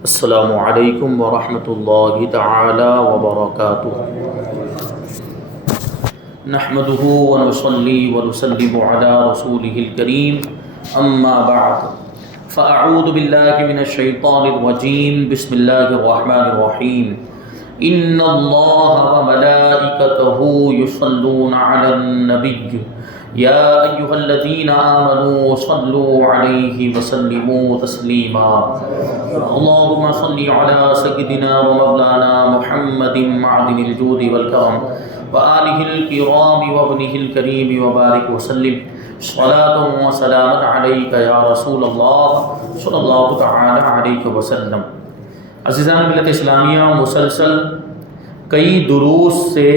السلام علیکم ورحمۃ اللہ تعالی وبرکاتہ۔ نحمده ونصلي ونسلم على رسوله الكريم اما بعد فاعوذ باللہ من الشیطان الرجیم بسم اللہ الرحمن الرحیم ان اللہ وملائکتہ یصلون علی النبی یا ایہا الذین آمنوا صلوا علیہ وسلموا تسلیما اللہم صل علی سیدنا ومولانا محمد معدن الجود والکرم وآلہ الکرام وابنہ الکریم وبارک وسلم صلاۃ و سلام علیک یا رسول اللہ صلی اللہ تعالی علیہ وسلم۔ عزیزان ملت اسلامیہ، مسلسل کئی دروس سے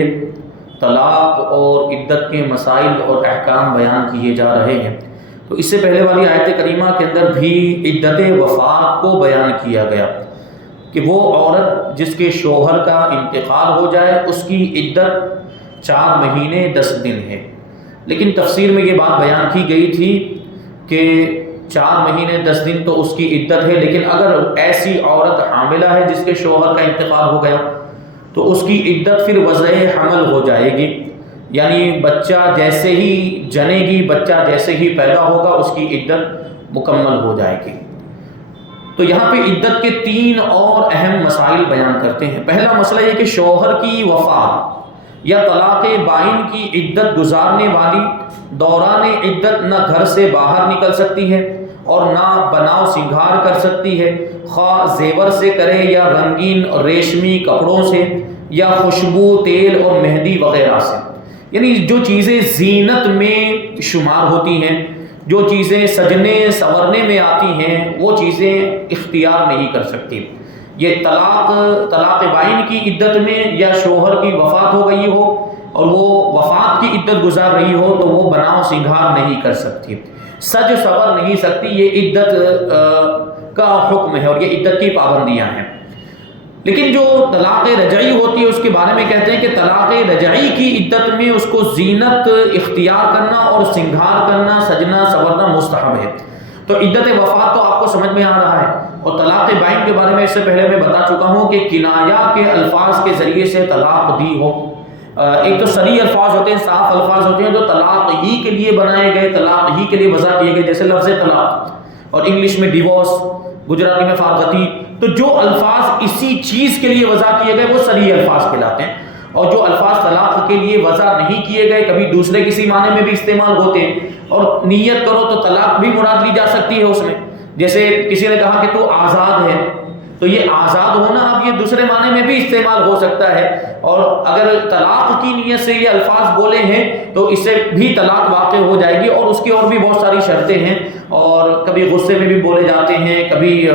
طلاق اور عدت کے مسائل اور احکام بیان کیے جا رہے ہیں۔ تو اس سے پہلے والی آیت کریمہ کے اندر بھی عدت وفات کو بیان کیا گیا کہ وہ عورت جس کے شوہر کا انتقال ہو جائے اس کی عدت 4 مہینے 10 دن ہے، لیکن تفسیر میں یہ بات بیان کی گئی تھی کہ 4 مہینے 10 دن تو اس کی عدت ہے، لیکن اگر ایسی عورت حاملہ ہے جس کے شوہر کا انتقال ہو گیا تو اس کی عدت پھر وضع حمل ہو جائے گی، یعنی بچہ جیسے ہی جنے گی، بچہ جیسے ہی پیدا ہوگا اس کی عدت مکمل ہو جائے گی۔ تو یہاں پہ عدت کے 3 اور اہم مسائل بیان کرتے ہیں۔ پہلا مسئلہ یہ کہ شوہر کی وفات یا طلاق بائن کی عدت گزارنے والی دوران عدت نہ گھر سے باہر نکل سکتی ہے اور نہ بناؤ سنگھار کر سکتی ہے، خواہ زیور سے کرے یا رنگین ریشمی کپڑوں سے یا خوشبو، تیل اور مہندی وغیرہ سے، یعنی جو چیزیں زینت میں شمار ہوتی ہیں، جو چیزیں سجنے سنورنے میں آتی ہیں، وہ چیزیں اختیار نہیں کر سکتی۔ یہ طلاق بائن کی عدت میں یا شوہر کی وفات ہو گئی ہو اور وہ وفات کی عدت گزار رہی ہو تو وہ بناؤ سنگھار نہیں کر سکتی، سج سور نہیں سکتی۔ یہ عدت کا حکم ہے اور یہ عدت کی پابندیاں ہیں۔ لیکن جو طلاق رجعی ہوتی ہے اس کے بارے میں کہتے ہیں کہ طلاق رجعی کی عدت میں اس کو زینت اختیار کرنا اور سنگھار کرنا، سجنا سورنا مستحب ہے۔ تو عدت وفات تو آپ کو سمجھ میں آ رہا ہے، اور طلاق بائن کے بارے میں اس سے پہلے میں بتا چکا ہوں کہ کنایا کے الفاظ کے ذریعے سے طلاق دی ہو۔ ایک تو صریح الفاظ ہوتے ہیں، صاف الفاظ ہوتے ہیں جو طلاق ہی کے لیے بنائے گئے، طلاق ہی کے لیے وضع کیے گئے، جیسے لفظ طلاق اور انگلش میں ڈیورس، گجراتی میں فارغتی۔ تو جو الفاظ اسی چیز کے لیے وضع کیے گئے وہ صریح الفاظ کہلاتے ہیں، اور جو الفاظ طلاق کے لیے وضع نہیں کیے گئے کبھی دوسرے کسی معنی میں بھی استعمال ہوتے ہیں، اور نیت کرو تو طلاق بھی مراد لی جا سکتی ہے اس میں۔ جیسے کسی نے کہا کہ تو آزاد ہے، تو یہ آزاد ہونا اب یہ دوسرے معنی میں بھی استعمال ہو سکتا ہے، اور اگر طلاق کی نیت سے یہ الفاظ بولے ہیں تو اس سے بھی طلاق واقع ہو جائے گی، اور اس کی اور بھی بہت ساری شرطیں ہیں، اور کبھی غصے میں بھی بولے جاتے ہیں، کبھی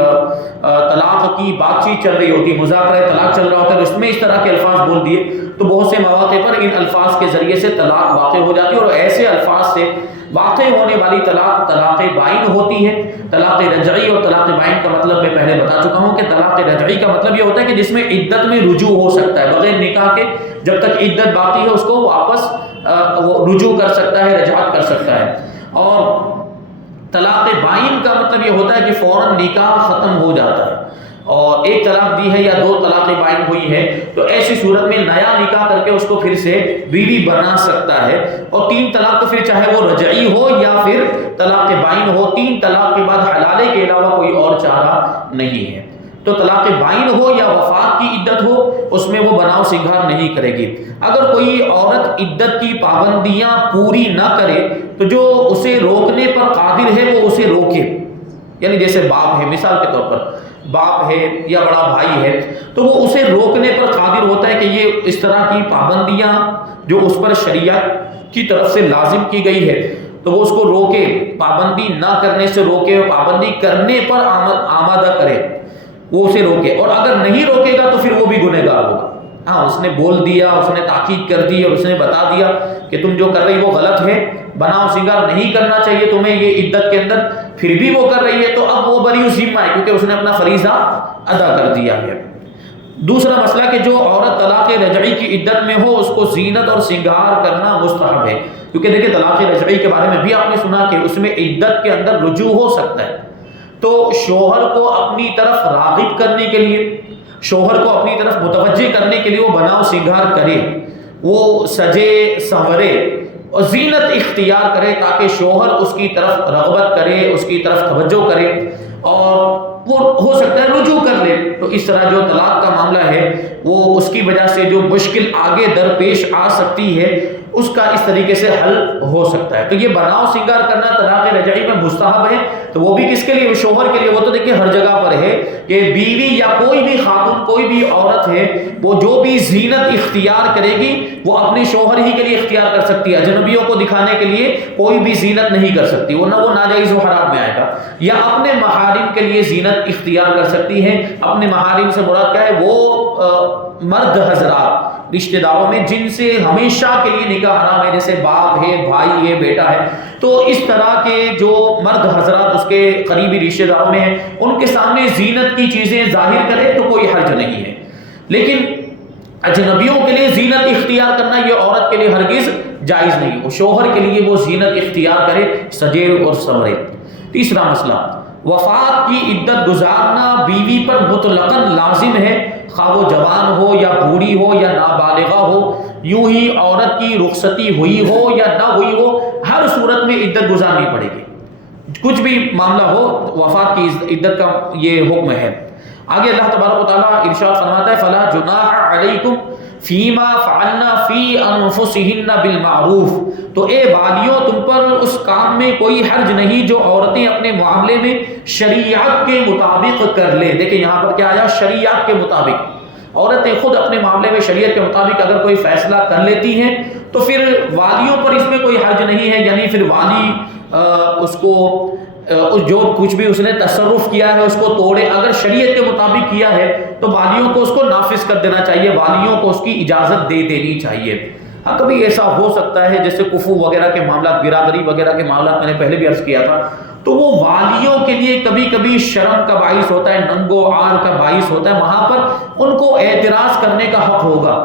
طلاق کی بات چیت چل رہی ہوتی ہے، مذاکرہ طلاق چل رہا ہوتا ہے، اس میں اس طرح کے الفاظ بول دیے تو بہت سے مواقع پر ان الفاظ کے ذریعے سے طلاق واقع ہو جاتی ہے، اور ایسے الفاظ سے واقع ہونے والی طلاق طلاق بائن ہوتی ہے۔ طلاق رجعی اور طلاق بائن کا مطلب میں پہلے بتا چکا ہوں کہ طلاق رجعی کا مطلب یہ ہوتا ہے کہ جس میں عدت میں رجوع ہو سکتا ہے، بغیر نکاح کے جب تک عدت باقی ہے اس کو واپس وہ رجوع کر سکتا ہے، رجعت کر سکتا ہے۔ اور طلاق بائن کا مطلب یہ ہوتا ہے کہ فوراً نکاح ختم ہو جاتا ہے، اور ایک طلاق دی ہے یا 2 طلاق بائن ہوئی ہے تو ایسی صورت میں نیا نکاح کر کے اس کو پھر سے بیوی بنا سکتا ہے۔ اور 3 طلاق تو پھر چاہے وہ رجعی ہو یا پھر طلاق بائن ہو، 3 طلاق کے بعد حلالے کے علاوہ کوئی اور چارہ نہیں ہے۔ تو طلاق بائن ہو یا وفات کی عدت ہو اس میں وہ بناؤ سنگھار نہیں کرے گی۔ اگر کوئی عورت عدت کی پابندیاں پوری نہ کرے تو جو اسے روکنے پر قادر ہے وہ اسے روکے، یعنی جیسے باپ ہے، مثال کے طور پر باپ ہے یا بڑا بھائی ہے تو وہ اسے روکنے پر قادر ہوتا ہے کہ یہ اس طرح کی پابندیاں جو اس پر شریعت کی طرف سے لازم کی گئی ہے تو وہ اس کو روکے، پابندی نہ کرنے سے روکے، پابندی کرنے پر آمادہ کرے، وہ اسے روکے۔ اور اگر نہیں روکے گا تو پھر وہ بھی گنہگار ہوگا۔ ہاں، اس نے بول دیا، اس نے تاکید کر دی اور اس نے بتا دیا کہ تم جو کر رہی وہ غلط ہے، بناؤ سنگار نہیں کرنا چاہیے تمہیں یہ عدت کے اندر، پھر بھی وہ کر رہی ہے تو اب وہ بری ذمہ ہے کیونکہ اس نے اپنا فریضہ ادا کر دیا ہے۔ دوسرا مسئلہ کہ جو عورت طلاق رجعی کی عدت میں ہو اس کو زینت اور سنگار کرنا مستحب ہے، کیونکہ دیکھیں طلاق رجعی کے بارے میں بھی آپ نے سنا کہ اس میں عدت کے اندر رجوع ہو سکتا ہے، تو تو شوہر کو اپنی طرف راغب کرنے کے لیے، شوہر کو اپنی طرف متوجہ کرنے کے لیے وہ بناؤ سنگھار کرے، وہ سجے سنورے اور زینت اختیار کرے تاکہ شوہر اس کی طرف رغبت کرے، اس کی طرف توجہ کرے اور وہ ہو سکتا ہے رجوع کر لے۔ تو اس طرح جو طلاق کا معاملہ ہے وہ اس کی وجہ سے جو مشکل آگے درپیش آ سکتی ہے اس کا اس طریقے سے حل ہو سکتا ہے۔ تو یہ بناؤ سنگار کرنا طلاق رجعی میں مستحب ہے، تو وہ بھی کس کے لیے؟ شوہر کے لیے۔ وہ تو دیکھیں ہر جگہ پر ہے کہ بیوی یا کوئی بھی خاتون، کوئی بھی عورت ہے، وہ جو بھی زینت اختیار کرے گی وہ اپنے شوہر ہی کے لیے اختیار کر سکتی ہے، اجنبیوں کو دکھانے کے لیے کوئی بھی زینت نہیں کر سکتی، ورنہ وہ ناجائز و حرام میں آئے گا۔ یا اپنے محارم کے لیے زینت اختیار کر سکتی ہے۔ اپنے محارم سے مراد کیا ہے؟ وہ مرد حضرات، رشتہ داروں میں جن سے ہمیشہ کے لیے نکاح حرام ہے، جیسے باپ ہے، بھائی ہے، بیٹا ہے، تو اس طرح کے جو مرد حضرات اس کے قریبی رشتہ داروں میں ہیں ان کے سامنے زینت کی چیزیں ظاہر کرے تو کوئی حرج نہیں ہے۔ لیکن اجنبیوں کے لیے زینت اختیار کرنا یہ عورت کے لیے ہرگز جائز نہیں، وہ شوہر کے لیے وہ زینت اختیار کرے، سجے اور سنورے۔ تیسرا مسئلہ، وفات کی عدت گزارنا بیوی پر مطلقاً لازم ہے، خواہ وہ جوان ہو یا بوڑھی ہو یا نابالغہ ہو، یوں ہی عورت کی رخصتی ہوئی ہو یا نہ ہوئی ہو، ہر صورت میں عدت گزارنی پڑے گی، کچھ بھی معاملہ ہو وفات کی عدت کا یہ حکم ہے۔ آگے اللہ تبارک و تعالیٰ ارشاد فرماتا ہے فَلَا جُنَاحَ عَلَيْكُمْ فِيمَا فَعَلْنَا فِي أَنفُسِهِنَّ بِالْمَعْرُوفِ، تو اے بالیوں تم پر اس کام میں کوئی حرج نہیں جو عورتیں اپنے معاملے میں شریعت کے مطابق کر لیں۔ دیکھیں یہاں پر کیا آیا؟ شریعت کے مطابق۔ عورتیں خود اپنے معاملے میں شریعت کے مطابق اگر کوئی فیصلہ کر لیتی ہیں تو پھر والیوں پر اس میں کوئی حرج نہیں ہے، یعنی پھر والی اس کو جو کچھ بھی اس نے تصرف کیا ہے اس کو توڑے، اگر شریعت کے مطابق کیا ہے تو والیوں کو اس کو نافذ کر دینا چاہیے، والیوں کو اس کی اجازت دے دینی چاہیے۔ ہاں کبھی ایسا ہو سکتا ہے جیسے کفو وغیرہ کے معاملات، برادری وغیرہ کے معاملات میں نے پہلے بھی عرض کیا تھا، تو وہ والیوں کے لیے کبھی کبھی شرم کا باعث ہوتا ہے، ننگ و عار کا باعث ہوتا ہے، وہاں پر ان کو اعتراض کرنے کا حق ہوگا۔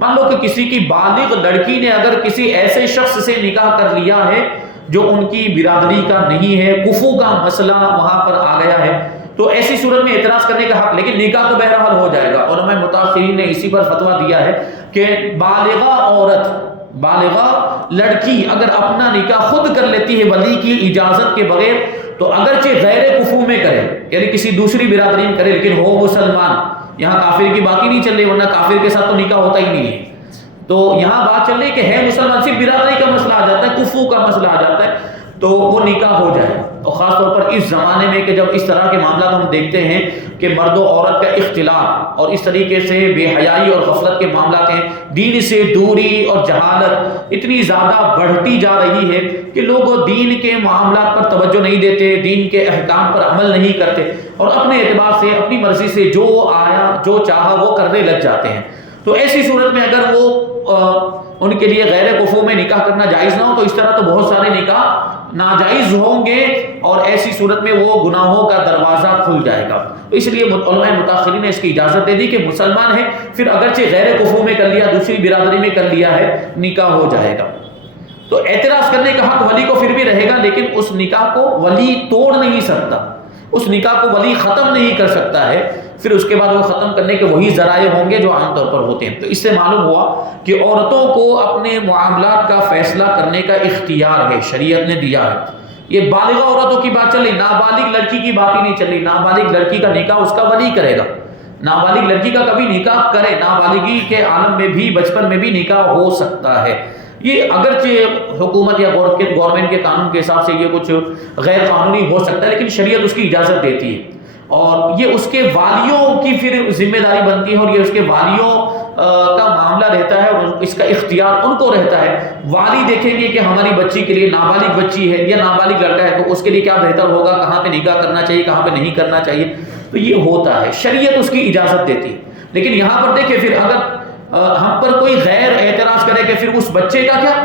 مان لو کہ کسی کی بالغ لڑکی نے اگر کسی ایسے شخص سے نکاح کر لیا ہے جو ان کی برادری کا نہیں ہے، کفو کا مسئلہ وہاں پر آ گیا ہے، تو ایسی صورت میں اعتراض کرنے کا حق، لیکن نکاح تو بہرحال ہو جائے گا۔ علماء متأخرین نے اسی پر فتویٰ دیا ہے کہ بالغہ عورت، بالغہ لڑکی اگر اپنا نکاح خود کر لیتی ہے ولی کی اجازت کے بغیر، تو اگرچہ غیر کفو میں کرے، یعنی کسی دوسری برادری میں کرے، لیکن ہو مسلمان، یہاں کافر کی باقی نہیں چل رہی، ورنہ کافر کے ساتھ تو نکاح ہوتا ہی نہیں ہے۔ تو یہاں بات چل رہی کہ ہے مسلمان، صرف برادری کا مسئلہ آ جاتا ہے، کفو کا مسئلہ آ جاتا ہے، تو وہ نکاح ہو جائے۔ اور خاص طور پر اس زمانے میں کہ جب اس طرح کے معاملات ہم دیکھتے ہیں کہ مرد و عورت کا اختلاط اور اس طریقے سے بے حیائی اور غفلت کے معاملات ہیں، دین سے دوری اور جہالت اتنی زیادہ بڑھتی جا رہی ہے کہ لوگ دین کے معاملات پر توجہ نہیں دیتے، دین کے احکام پر عمل نہیں کرتے اور اپنے اعتبار سے اپنی مرضی سے جو آیا جو چاہا وہ کرنے لگ جاتے ہیں۔ تو ایسی صورت میں اگر وہ ان کے لیے غیر کفو میں نکاح کرنا جائز نہ ہو تو اس طرح تو بہت سارے نکاح ناجائز ہوں گے اور ایسی صورت میں وہ گناہوں کا دروازہ کھل جائے گا۔ تو اس لیے علماء متأخرین نے اس کی اجازت دے دی کہ مسلمان ہے پھر اگرچہ غیر کفو میں کر لیا، دوسری برادری میں کر لیا ہے، نکاح ہو جائے گا۔ تو اعتراض کرنے کا حق ولی کو پھر بھی رہے گا، لیکن اس نکاح کو ولی توڑ نہیں سکتا، اس نکاح کو ولی ختم نہیں کر سکتا ہے، پھر اس کے بعد وہ ختم کرنے کے وہی ذرائع ہوں گے جو عام طور پر ہوتے ہیں۔ تو اس سے معلوم ہوا کہ عورتوں کو اپنے معاملات کا فیصلہ کرنے کا اختیار ہے، شریعت نے دیا ہے۔ یہ بالغ عورتوں کی بات چل رہی، نابالغ لڑکی کی بات ہی نہیں چل رہی۔ نابالغ لڑکی کا نکاح اس کا ولی کرے گا، نابالغ لڑکی کا کبھی نکاح کرے، نابالغی کے عالم میں بھی بچپن میں بھی نکاح ہو سکتا ہے۔ یہ اگرچہ حکومت یا گورنمنٹ کے قانون کے حساب سے یہ کچھ غیر قانونی ہو سکتا ہے، لیکن شریعت اس کی اجازت دیتی ہے اور یہ اس کے والیوں کی پھر ذمہ داری بنتی ہے اور یہ اس کے والیوں کا معاملہ رہتا ہے اور اس کا اختیار ان کو رہتا ہے۔ والی دیکھیں گے کہ ہماری بچی کے لیے، نابالغ بچی ہے یا نابالغ لڑکا ہے تو اس کے لیے کیا بہتر ہوگا، کہاں پہ نکاح کرنا چاہیے، کہاں پہ نہیں کرنا چاہیے، تو یہ ہوتا ہے، شریعت اس کی اجازت دیتی ہے۔ لیکن یہاں پر دیکھیں پھر اگر ہم پر کوئی غیر اعتراض کرے کہ پھر اس بچے کا کیا،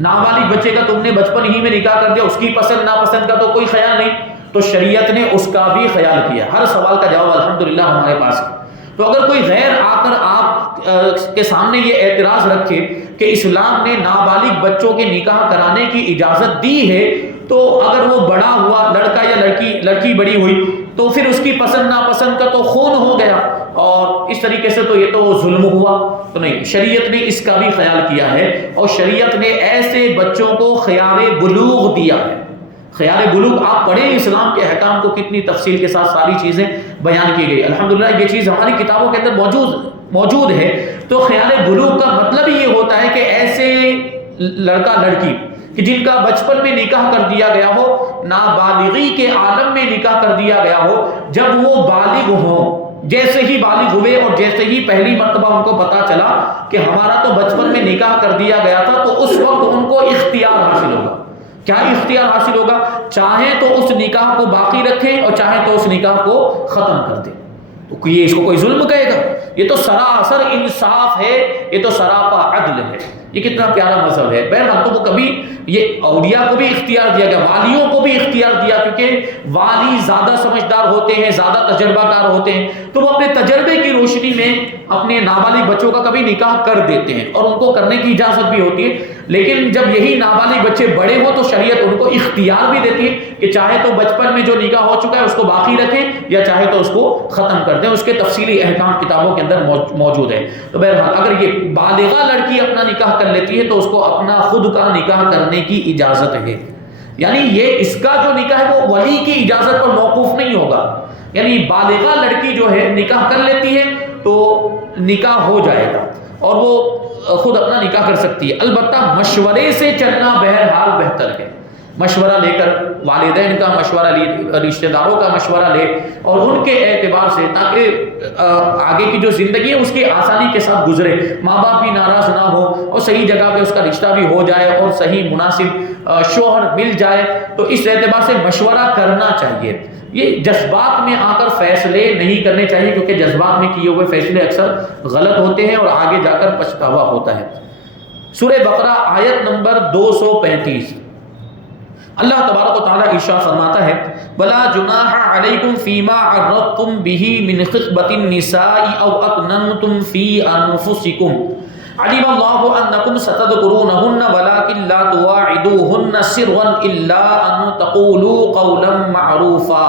نابالغ بچے کا تم نے بچپن ہی میں نکاح کر دیا، اس کی پسند ناپسند کا تو کوئی خیال نہیں، تو شریعت نے اس کا بھی خیال کیا۔ ہر سوال کا جواب الحمدللہ ہمارے پاس ہے۔ تو اگر کوئی غیر آ کر آپ کے سامنے یہ اعتراض رکھے کہ اسلام نے نابالغ بچوں کے نکاح کرانے کی اجازت دی ہے، تو اگر وہ بڑا ہوا لڑکا یا لڑکی بڑی ہوئی تو پھر اس کی پسند ناپسند کا تو خون ہو گیا، اور اس طریقے سے تو یہ تو ظلم ہوا. تو نہیں، شریعت نے اس کا بھی خیال کیا ہے، اور شریعت نے ایسے بچوں کو خیار بلوغ دیا ہے. خیار بلوغ آپ پڑھیں اسلام کے احکام کو کتنی تفصیل کے ساتھ ساری چیزیں بیان کی گئی. الحمدللہ یہ چیز ہماری کتابوں کے اندر موجود ہے. تو خیار بلوغ کا مطلب یہ ہوتا ہے کہ ایسے لڑکا لڑکی کہ جن کا بچپن میں نکاح کر دیا گیا ہو، نابالغی کے عالم میں نکاح کر دیا گیا ہو، جب وہ بالغ ہوں، جیسے ہی بالغ ہوئے اور جیسے ہی پہلی مرتبہ ان کو پتا چلا کہ ہمارا تو بچپن میں نکاح کر دیا گیا تھا، تو اس وقت ان کو اختیار حاصل ہوگا. کیا اختیار حاصل ہوگا؟ چاہیں تو اس نکاح کو باقی رکھیں اور چاہیں تو اس نکاح کو ختم کر دیں. تو یہ اس کو کوئی ظلم کہے گا؟ یہ تو سراسر انصاف ہے، یہ تو سراپا عدل ہے. یہ کتنا پیارا مذہب ہے. بہرحال تو وہ کبھی یہ اولیاء کو بھی اختیار دیا گیا، والیوں کو بھی اختیار دیا، کیونکہ والی زیادہ سمجھدار ہوتے ہیں، زیادہ تجربہ کار ہوتے ہیں، تو وہ اپنے تجربے کی روشنی میں اپنے نابالغ بچوں کا کبھی نکاح کر دیتے ہیں، اور ان کو کرنے کی اجازت بھی ہوتی ہے. لیکن جب یہی نابالغ بچے بڑے ہوں تو شریعت ان کو اختیار بھی دیتی ہے کہ چاہے تو بچپن میں جو نکاح ہو چکا ہے اس کو باقی رکھیں، یا چاہے تو اس کو ختم کر دیں. اس کے تفصیلی احکام کتابوں کے اندر موجود ہے. تو بہرحال اگر یہ بالغہ لڑکی اپنا نکاح کر لیتی ہے تو اس کو اپنا خود کا نکاح کرنے کی اجازت ہے. یعنی یہ اس کا جو نکاح ہے وہ ولی کی اجازت پر موقوف نہیں ہوگا. یعنی بالغہ لڑکی جو ہے نکاح کر لیتی ہے تو نکاح ہو جائے گا اور وہ خود اپنا نکاح کر سکتی ہے. البتہ مشورے سے چلنا بہرحال بہتر ہے. مشورہ لے کر، والدین کا مشورہ لے، رشتہ داروں کا مشورہ لے، اور ان کے اعتبار سے، تاکہ آگے کی جو زندگی ہے اس کی آسانی کے ساتھ گزرے، ماں باپ بھی ناراض نہ ہو، اور صحیح جگہ پہ اس کا رشتہ بھی ہو جائے اور صحیح مناسب شوہر مل جائے. تو اس اعتبار سے مشورہ کرنا چاہیے. یہ جذبات میں آ کر فیصلے نہیں کرنے چاہیے، کیونکہ جذبات میں کیے ہوئے فیصلے اکثر غلط ہوتے ہیں اور آگے جا کر پچھتاوا ہوتا ہے. سورہ بقرہ آیت نمبر 235. اللہ تبارک و تعالیٰ ارشاد فرماتا ہے: وَلَا جُنَاحَ عَلَيْكُمْ فِي مَا عَرَّضْتُمْ بِهِ مِنْ خِطْبَةِ النِّسَاءِ أَوْ أَكْنَنْتُمْ فِي أَنفُسِكُمْ عَلِمَ اللَّهُ أَنَّكُمْ سَتَذْكُرُونَهُنَّ وَلَكِنْ لَا تُوَاعِدُوهُنَّ سِرًّا إِلَّا أَن تَقُولُوا قَوْلًا مَّعْرُوفًا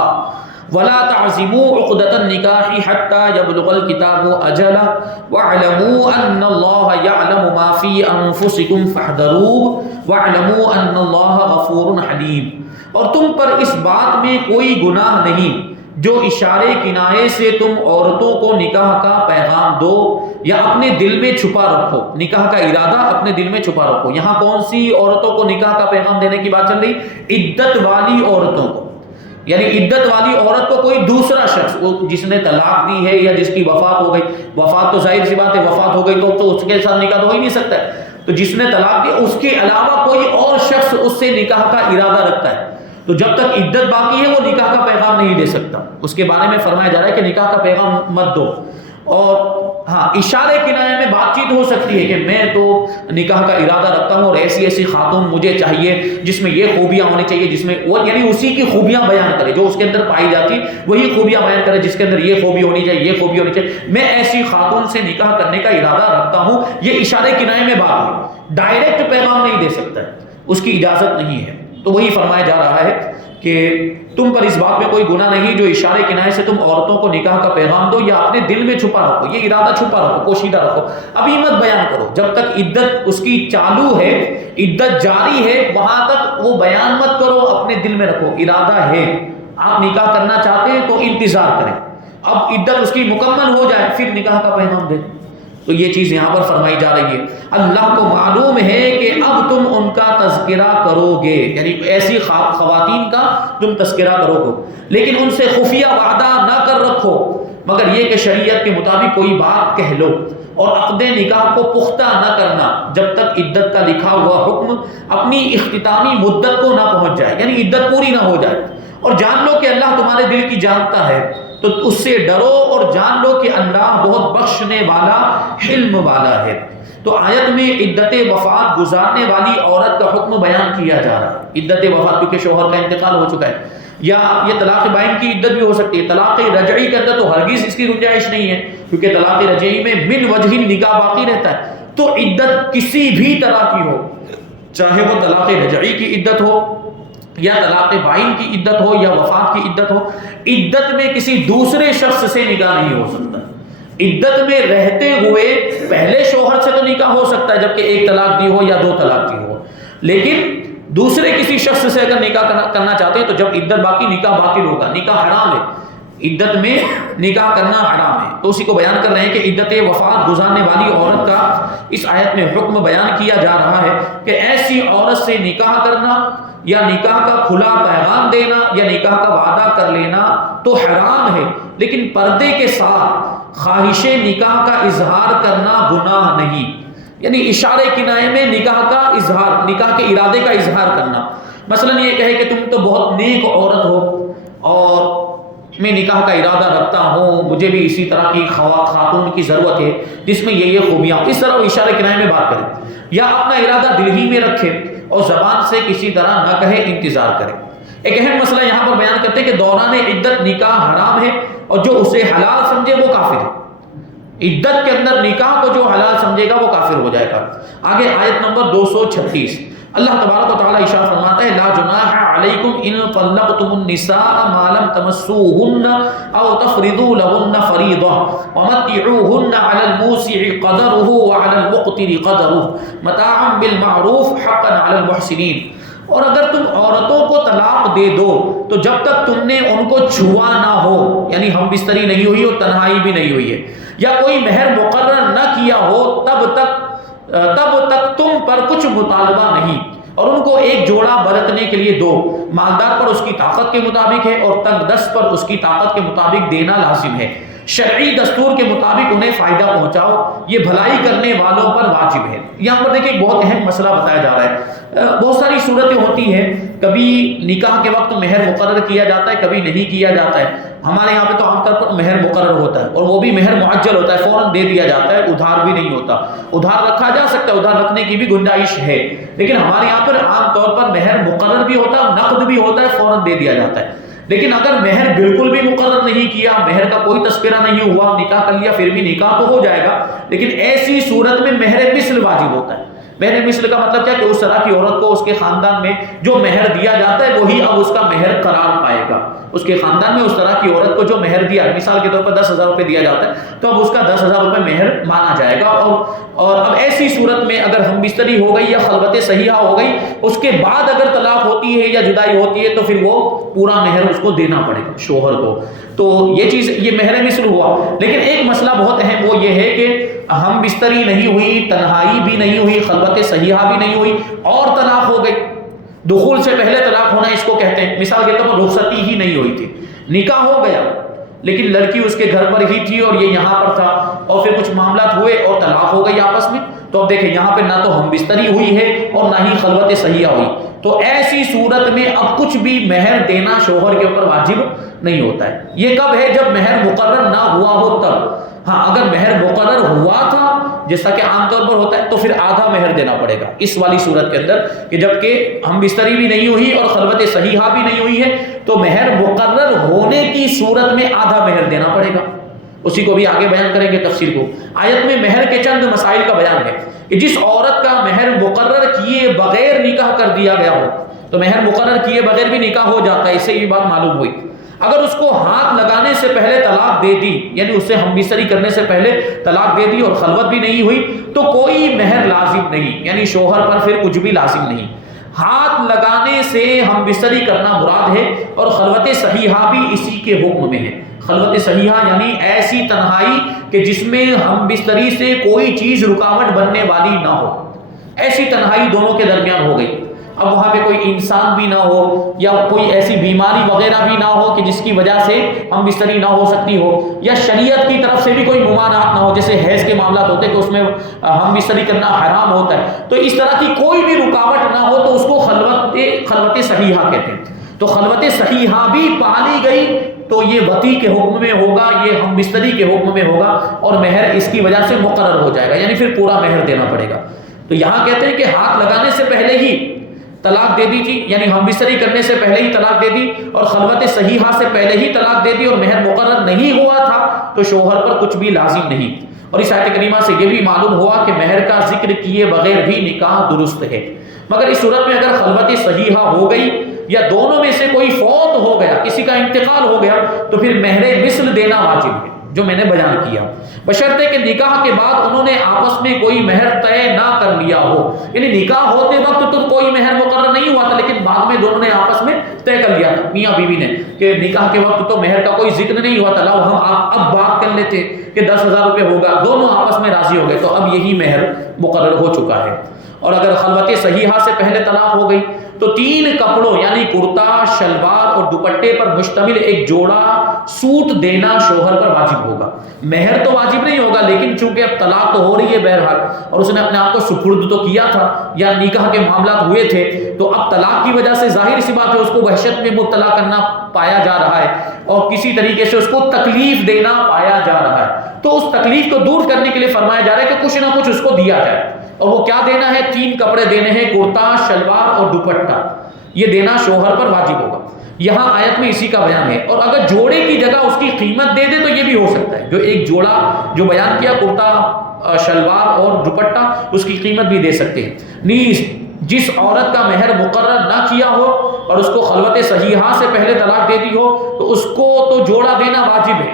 وَلَا تَعْزِمُوا عُقْدَةَ النِّكَاحِ حَتَّى يَبْلُغَ الْكِتَابُ أَجَلَهُ وَاعْلَمُوا أَنَّ اللَّهَ يَعْلَمُ مَا فِي أَنفُسِكُمْ فَاحْذَرُوهُ وَاعْلَمُوا أَنَّ اللَّهَ غَفُورٌ حَلِيمٌ. اور تم پر اس بات میں کوئی گناہ نہیں جو اشارے کنایے سے تم عورتوں کو نکاح کا پیغام دو یا اپنے دل میں چھپا رکھو. نکاح کا ارادہ اپنے دل میں چھپا رکھو. یہاں کون سی عورتوں کو نکاح کا پیغام دینے کی بات چل رہی؟ عدت والی عورتوں کو. یعنی عدت والی عورت کو کوئی دوسرا شخص، وہ جس نے طلاق دی ہے یا جس کی وفات ہو گئی، وفات تو ظاہر سی بات ہے، وفات ہو گئی تو اس کے ساتھ نکاح تو ہو ہی نہیں سکتا ہے. تو جس نے طلاق دی اس کے علاوہ کوئی اور شخص اس سے نکاح کا ارادہ رکھتا ہے، تو جب تک عدت باقی ہے وہ نکاح کا پیغام نہیں دے سکتا. اس کے بارے میں فرمایا جا رہا ہے کہ نکاح کا پیغام مت دو. اور ہاں، اشارے کنایے میں بات چیت ہو سکتی ہے کہ میں تو نکاح کا ارادہ رکھتا ہوں اور ایسی ایسی خاتون مجھے چاہیے جس میں یہ خوبیاں ہونی چاہیے، جس میں وہ یعنی اسی کی خوبیاں بیان کرے، جو اس کے اندر پائی جاتی وہی خوبیاں بیان کرے، جس کے اندر یہ خوبی ہونی چاہیے، یہ خوبی ہونی چاہیے، میں ایسی خاتون سے نکاح کرنے کا ارادہ رکھتا ہوں. یہ اشارے کنایے میں بات ہے، ڈائریکٹ پیغام نہیں دے سکتا ہے، اس کی اجازت نہیں ہے. تو وہی فرمایا جا رہا ہے کہ تم پر اس بات میں کوئی گناہ نہیں جو اشارے کنایے سے تم عورتوں کو نکاح کا پیغام دو یا اپنے دل میں چھپا رکھو. یہ ارادہ چھپا رکھو، پوشیدہ رکھو، ابھی مت بیان کرو. جب تک عدت اس کی چالو ہے، عدت جاری ہے، وہاں تک وہ بیان مت کرو، اپنے دل میں رکھو. ارادہ ہے، آپ نکاح کرنا چاہتے ہیں تو انتظار کریں، اب عدت اس کی مکمل ہو جائے پھر نکاح کا پیغام دیں. تو یہ چیز یہاں پر فرمائی جا رہی ہے. اللہ کو معلوم ہے کہ اب تم ان کا تذکرہ کرو گے، یعنی ایسی خواتین کا تم تذکرہ کرو گے، لیکن ان سے خفیہ وعدہ نہ کر رکھو، مگر یہ کہ شریعت کے مطابق کوئی بات کہہ لو. اور عقد نکاح کو پختہ نہ کرنا جب تک عدت کا لکھا ہوا حکم اپنی اختتامی مدت کو نہ پہنچ جائے، یعنی عدت پوری نہ ہو جائے. اور جان لو کہ اللہ تمہارے دل کی جانتا ہے، تو اس سے ڈرو اور جان لو کہ اللہ بہت بخشنے والا، حلم والا ہے. تو آیت میں عدت وفات گزارنے والی عورت کا حکم بیان کیا جا رہا ہے. عدت وفات کیونکہ شوہر کا انتقال ہو چکا ہے، یا یہ طلاق بائن کی عدت بھی ہو سکتی ہے. طلاق رجعی کے اندر تو ہرگز اس کی گنجائش نہیں ہے، کیونکہ طلاق رجعی میں من وجہ نکاح باقی رہتا ہے. تو عدت کسی بھی طرح کی ہو، چاہے وہ طلاق رجعی کی عدت ہو یا طلاق بائن کی عدت ہو یا وفات کی عدت ہو، عدت میں کسی دوسرے شخص سے نکاح نہیں ہو سکتا. عدت میں رہتے ہوئے پہلے شوہر سے تو نکاح ہو سکتا ہے جبکہ ایک طلاق دی ہو یا دو طلاق دی ہو، لیکن دوسرے کسی شخص سے اگر نکاح کرنا چاہتے ہیں تو جب عدت باقی نکاح باقی ہوگا. نکاح حرام ہے، عدت میں نکاح کرنا حرام ہے. تو اسی کو بیان کر رہے ہیں کہ عدت وفات گزارنے والی عورت کا اس آیت میں حکم بیان کیا جا رہا ہے کہ ایسی عورت سے نکاح کرنا یا نکاح کا کھلا پیغام دینا یا نکاح کا وعدہ کر لینا تو حرام ہے، لیکن پردے کے ساتھ خواہش نکاح کا اظہار کرنا گناہ نہیں. یعنی اشارے کنائے میں نکاح کا اظہار، نکاح کے ارادے کا اظہار کرنا. مثلا یہ کہے کہ تم تو بہت نیک عورت ہو اور میں نکاح کا ارادہ رکھتا ہوں، مجھے بھی اسی طرح کی خاتون کی ضرورت ہے جس میں یہ خوبیاں، اس طرح وہ اشارے کنائے میں بات کرے، یا اپنا ارادہ دل ہی میں رکھے اور زبان سے کسی طرح نہ کہے، انتظار کرے. ایک اہم مسئلہ یہاں پر بیان کرتے ہیں کہ دوران عدت نکاح حرام ہے اور جو اسے حلال سمجھے وہ کافر ہے. عدت کے اندر نکاح کو جو حلال سمجھے گا وہ کافر ہو جائے گا. آگے آیت نمبر 236 اللہ تبارک و تعالی ارشاد فرماتا ہے لا جناح علیکم ان طلقتم النساء ما لم تمسوهن او تفرضوا لهن فریضہ ومتعوهن على الموسع قدره وعلى المقتر قدره متاعا بالمعروف حقا على المحسنین. اور اگر تم عورتوں کو طلاق دے دو تو جب تک تم نے ان کو چھوا نہ ہو، یعنی ہم بستری نہیں ہوئی اور تنہائی بھی نہیں ہوئی ہے، یا کوئی مہر مقرر نہ کیا ہو، تب تک تم پر کچھ مطالبہ نہیں، اور ان کو ایک جوڑا برتنے کے لیے دو. مالدار پر اس کی طاقت کے مطابق ہے اور تنگ دست پر اس کی طاقت کے مطابق دینا لازم ہے. شرعی دستور کے مطابق انہیں فائدہ پہنچاؤ، یہ بھلائی کرنے والوں پر واجب ہے. یہاں پر دیکھیں بہت اہم مسئلہ بتایا جا رہا ہے. بہت ساری صورتیں ہوتی ہیں، کبھی نکاح کے وقت مہر مقرر کیا جاتا ہے، کبھی نہیں کیا جاتا ہے. ہمارے یہاں پہ تو عام طور پر مہر مقرر ہوتا ہے اور وہ بھی مہر معجل ہوتا ہے، فوراً دے دیا جاتا ہے، ادھار بھی نہیں ہوتا. ادھار رکھا جا سکتا ہے، ادھار رکھنے کی بھی گنجائش ہے، لیکن ہمارے یہاں پر عام طور پر مہر مقرر بھی ہوتا ہے، نقد بھی ہوتا ہے، فوراً دے دیا جاتا ہے. لیکن اگر مہر بالکل بھی مقرر نہیں کیا، مہر کا کوئی تذکرہ نہیں ہوا، نکاح کر لیا، پھر بھی نکاح تو ہو جائے گا، لیکن ایسی صورت میں مہر مثل واجب ہوتا ہے. مہر مثل کا مطلب کیا کہ اس طرح کی عورت کو اس کے خاندان میں جو مہر دیا جاتا ہے وہی اب اس کا مہر قرار پائے گا. اس کے خاندان میں اس طرح کی عورت کو جو مہر دیا، مثال کے طور پر 10,000 روپے دیا جاتا ہے تو اب اس کا 10,000 روپے مہر مانا جائے گا. اور اب ایسی صورت میں اگر ہم بستری ہو گئی یا خلوت صحیحہ ہو گئی، اس کے بعد اگر طلاق ہوتی ہے یا جدائی ہوتی ہے تو پھر وہ پورا مہر اس کو دینا پڑے گا شوہر کو. تو یہ چیز، یہ مہر مثل ہوا. لیکن ایک مسئلہ بہت اہم وہ یہ ہے کہ ہم بستری نہیں ہوئی، تنہائی بھی نہیں ہوئی، خلوت صحیحہ بھی نہیں ہوئی اور طلاق ہو گئی. دخول سے پہلے طلاق ہونا اس کو کہتے ہیں. مثال کے طور پر رخصتی ہی نہیں ہوئی تھی، نکاح ہو گیا لیکن لڑکی اس کے گھر پر ہی تھی اور یہ یہاں پر تھا، اور پھر کچھ معاملات ہوئے اور طلاق ہو گئی آپس میں. تو اب دیکھیں یہاں پہ نہ تو ہم بستری ہوئی ہے اور نہ ہی خلوت صحیحہ ہوئی. تو ایسی صورت میں اب کچھ بھی مہر دینا شوہر کے اوپر واجب نہیں ہوتا ہے. یہ کب ہے؟ جب مہر مقرر نہ ہوا ہو تب. ہاں اگر مہر مقرر ہوا تھا جیسا کہ عام طور پر ہوتا ہے تو پھر آدھا مہر دینا پڑے گا اس والی صورت کے اندر، کہ جبکہ ہم بستری بھی نہیں ہوئی اور خلوت صحیحہ بھی نہیں ہوئی ہے تو مہر مقرر ہونے کی صورت میں آدھا مہر دینا پڑے گا. اسی کو بھی آگے بیان کریں گے تفسیر کو. آیت میں مہر کے چند مسائل کا بیان ہے کہ جس عورت کا مہر مقرر کیے بغیر نکاح کر دیا گیا ہو، تو مہر مقرر کیے بغیر بھی نکاح ہو جاتا ہے، اس سے یہ بات معلوم ہوئی. اگر اس کو ہاتھ لگانے سے پہلے طلاق دے دی، یعنی اس سے ہم بستری کرنے سے پہلے طلاق دے دی اور خلوت بھی نہیں ہوئی، تو کوئی مہر لازم نہیں، یعنی شوہر پر پھر کچھ بھی لازم نہیں. ہاتھ لگانے سے ہم بستری کرنا مراد ہے اور خلوت صحیحہ بھی اسی کے حکم میں ہے. خلوت صحیحہ یعنی ایسی تنہائی کہ جس میں ہم بستری سے کوئی چیز رکاوٹ بننے والی نہ ہو. ایسی تنہائی دونوں کے درمیان ہو گئی. اب وہاں پہ کوئی انسان بھی نہ ہو یا کوئی ایسی بیماری وغیرہ بھی نہ ہو کہ جس کی وجہ سے ہم بستری نہ ہو سکتی ہو، یا شریعت کی طرف سے بھی کوئی ممانعات نہ ہو، جیسے حیض کے معاملات ہوتے ہیں کہ اس میں ہم بستری کرنا حرام ہوتا ہے. تو اس طرح کی کوئی بھی رکاوٹ نہ ہو تو اس کو خلوت صحیحہ کہتے ہیں. تو خلوت صحیحہ بھی پالی گئی تو یہ وطی کے حکم میں ہوگا، یہ ہم بستری کے حکم میں ہوگا اور مہر اس کی وجہ سے مقرر ہو جائے گا، یعنی پھر پورا مہر دینا پڑے گا. تو یہاں کہتے ہیں کہ ہاتھ لگانے سے پہلے ہی طلاق دے دی تھی، یعنی ہم بستری کرنے سے پہلے ہی طلاق دے دی اور خلوت صحیحہ سے پہلے ہی طلاق دے دی اور مہر مقرر نہیں ہوا تھا تو شوہر پر کچھ بھی لازم نہیں۔ اور اس آیت کریمہ سے یہ بھی معلوم ہوا کہ مہر کا ذکر کیے بغیر بھی نکاح درست ہے، مگر اس صورت میں اگر خلوت صحیحہ ہو گئی یا دونوں میں سے کوئی فوت ہو گیا، کسی کا انتقال ہو گیا، تو پھر مہر مثل دینا واجب ہے جو میں نے بیان کیا، بشرطے کہ نکاح کے بعد انہوں نے آپس میں کوئی مہر طے نہ کر لیا ہو، یعنی نکاح ہوتے وقت تو کوئی مہر مقرر نہیں ہوا تھا لیکن بعد میں دونوں نے آپس میں طے کر لیا تھا میاں بیوی نے کہ نکاح کے وقت تو مہر کا کوئی ذکر نہیں ہوا تھا، لاؤ ہم اب بات کر لیتے کہ 10,000 روپے ہوگا، دونوں آپس میں راضی ہو گئے تو اب یہی مہر مقرر ہو چکا ہے۔ اور اگر خلوت صحیحہ سے پہلے طلاق ہو گئی تو 3 کپڑوں یعنی کرتا، شلوار اور دوپٹے پر مشتمل ایک جوڑا سوٹ دینا شوہر پر واجب ہوگا۔ مہر تو واجب نہیں ہوگا لیکن چونکہ اب طلاق تو ہو رہی ہے بہرحال اور اس نے اپنے آپ کو سپرد تو کیا تھا یا نکاح کے معاملات ہوئے تھے، تو اب طلاق کی وجہ سے ظاہر سی بات ہے اس کو وحشت میں مبتلا کرنا پایا جا رہا ہے اور کسی طریقے سے اس کو تکلیف دینا پایا جا رہا ہے، تو اس تکلیف کو دور کرنے کے لیے فرمایا جا رہا ہے کہ کچھ نہ کچھ اس کو دیا جائے، اور وہ کیا دینا ہے؟ 3 کپڑے دینے ہیں، کرتا، شلوار اور دوپٹہ، یہ دینا شوہر پر واجب ہوگا۔ یہاں آیت میں اسی کا بیان ہے، اور اگر جوڑے کی جگہ اس کی قیمت دے دے تو یہ بھی ہو سکتا ہے، جو ایک جوڑا جو بیان کیا کرتا، شلوار اور دوپٹہ، اس کی قیمت بھی دے سکتے ہیں۔ نیز جس عورت کا مہر مقرر نہ کیا ہو اور اس کو خلوت صحیحہ سے پہلے طلاق دے دی ہو تو اس کو تو جوڑا دینا واجب ہے،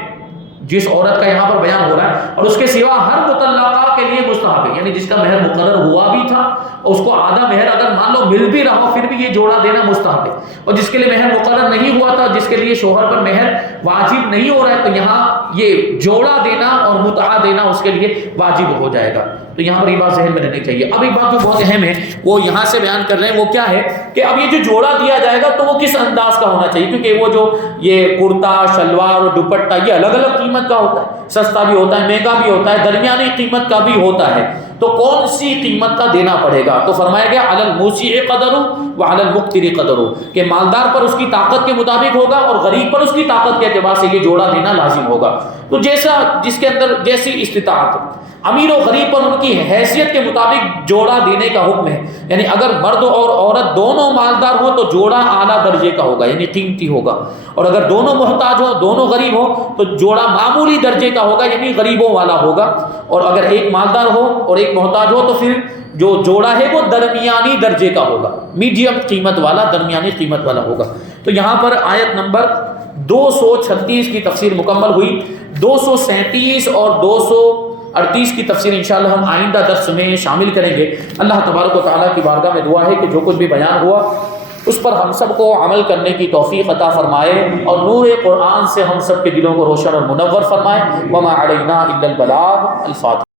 جس عورت کا یہاں پر بیان ہو رہا ہے، اور اس کے سوا ہر مطلقہ کے لیے مستحب ہے، یعنی جس کا مہر مقرر ہوا بھی تھا اور اس کو آدھا مہر اگر مان لو مل بھی رہا ہو پھر بھی یہ جوڑا دینا مستحب ہے، اور جس کے لیے مہر مقرر نہیں ہوا تھا، جس کے لیے شوہر پر مہر واجب نہیں ہو رہا ہے، تو یہاں یہ جوڑا دینا اور متعہ دینا اس کے لیے واجب ہو جائے گا۔ تو یہاں پر یہ بات ذہن میں رہنی چاہیے۔ اب ایک بات جو بہت اہم ہے وہ یہاں سے بیان کر رہے ہیں، وہ کیا ہے کہ اب یہ جو جوڑا دیا جائے گا تو وہ کس انداز کا ہونا چاہیے، کیونکہ وہ جو یہ کرتا، شلوار اور دوپٹہ یہ الگ الگ قیمت کا ہوتا ہے، سستا بھی ہوتا ہے، مہنگا بھی ہوتا ہے، درمیانی قیمت کا بھی ہوتا ہے، تو کون سی قیمت کا دینا پڑے گا؟ تو فرمایا گیا علی الموسع قدر وعلی المقتر قدر، کہ مالدار پر اس کی طاقت کے مطابق ہوگا اور غریب پر اس کی طاقت کے اعتبار سے یہ جوڑا دینا لازم ہوگا۔ تو جیسا جس کے اندر جیسی استطاعت، امیر و غریب پر ان کی حیثیت کے مطابق جوڑا دینے کا حکم ہے، یعنی اگر مرد اور عورت دونوں مالدار ہوں تو جوڑا اعلیٰ درجے کا ہوگا یعنی قیمتی ہوگا، اور اگر دونوں محتاج ہوں، دونوں غریب ہوں تو جوڑا معمولی درجے کا ہوگا یعنی غریبوں والا ہوگا، اور اگر ایک مالدار ہو اور ایک محتاج ہو تو پھر جو جوڑا ہے وہ درمیانی درجے کا ہوگا، میڈیم قیمت والا، درمیانی قیمت والا ہوگا۔ تو یہاں پر آیت نمبر 236 کی تفسیر مکمل ہوئی، 237 اور 238 کی تفسیر انشاءاللہ ہم آئندہ درس میں شامل کریں گے۔ اللہ تبارک و تعالیٰ کی بارگاہ میں دعا ہے کہ جو کچھ بھی بیان ہوا اس پر ہم سب کو عمل کرنے کی توفیق عطا فرمائے اور نور قرآن سے ہم سب کے دلوں کو روشن اور منور فرمائے۔ وما علینا الا البلاغ۔ الفاتحہ۔